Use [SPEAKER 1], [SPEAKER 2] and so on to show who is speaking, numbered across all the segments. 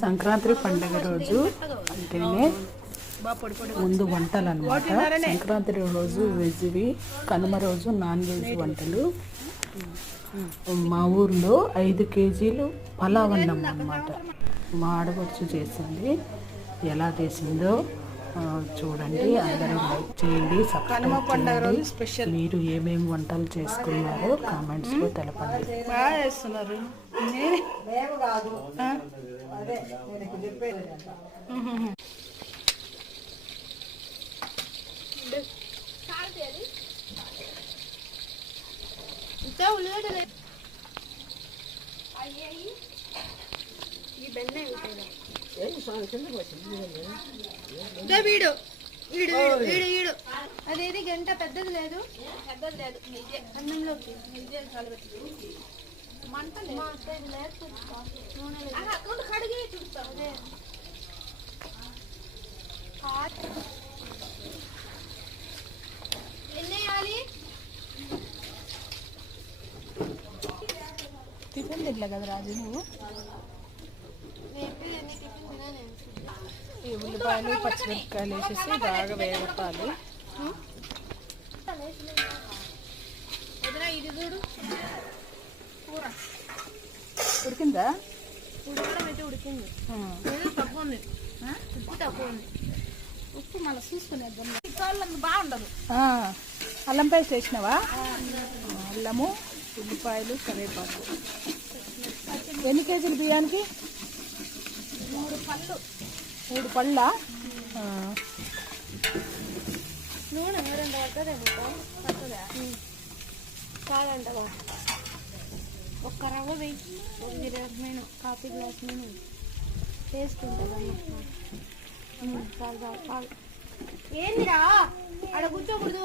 [SPEAKER 1] సంక్రాంతి పండుగ రోజు అంటేనే ముందు వంటలు అనమాట సంక్రాంతి రోజు వెజ్వి కనుమ రోజు నాన్ వెజ్ వంటలు. మా ఊర్లో ఐదు కేజీలు పలావ్ అన్నం అనమాట మా ఆడపడుచు చేసింది. ఎలా చేసిందో చూడండి అందరూ లైక్ చేయండి సబ్స్క్రైబ్ చేయండి. మీరు ఏమేమి వంటలు చేసుకున్నారో కామెంట్స్లో తెలపండి.
[SPEAKER 2] బాగా చేస్తున్నారు.
[SPEAKER 3] ఉల్లిగడ్డ లేదు ఇదే వీడు. వీడు వీడు వీడు వీడు. అదేది గంట పెద్దది లేదు? పెద్దది లేదు. అన్నంలోకి మంట లేదు. కడిగి చూస్తాం. అదే. ఎన్ని వేయాలి
[SPEAKER 2] టిఫిన్ తిట్లే కదా రాజు నువ్వు
[SPEAKER 3] రేపు ఎన్ని టిఫిన్ తినా నేను
[SPEAKER 2] ఈ ఉల్లిపాయలు పచ్చిమిరపకాయలు వేసేసి బాగా
[SPEAKER 3] కూర
[SPEAKER 2] ఉడికిందా?
[SPEAKER 3] ఉడకడం అయితే ఉడికింది ఏదో తక్కువ ఉంది. ఉప్పు తక్కువ ఉంది. ఉప్పు మళ్ళీ చూసుకునేద్దాం బాగుండదు.
[SPEAKER 2] ఆ, అల్లం పేస్ట్ వేసినావా అల్లము ఉల్లిపాయలు కరివేపాకు. ఎన్ని కేజీలు బియ్యానికి?
[SPEAKER 3] మూడు పళ్ళు.
[SPEAKER 2] మూడు పళ్ళ?
[SPEAKER 3] నూనె రెండు పడుతుంది పడుతుందా కాదంటవా? ఒక్క రవ్వ వెయ్యి ఒక నేను కాఫీ గ్లాస్ నేను. టేస్ట్ ఉంటుంది? చాలు చాలు చాలు. ఏందిరా? ఆడ కూర్చోకూడదు.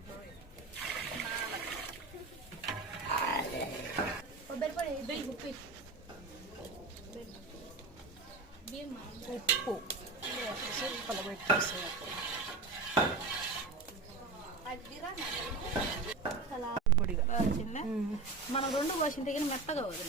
[SPEAKER 3] ఉప్పు
[SPEAKER 2] పొడిగా
[SPEAKER 3] చిన్న మనం రెండు పోసిన దగ్గర మెత్తగా వదిన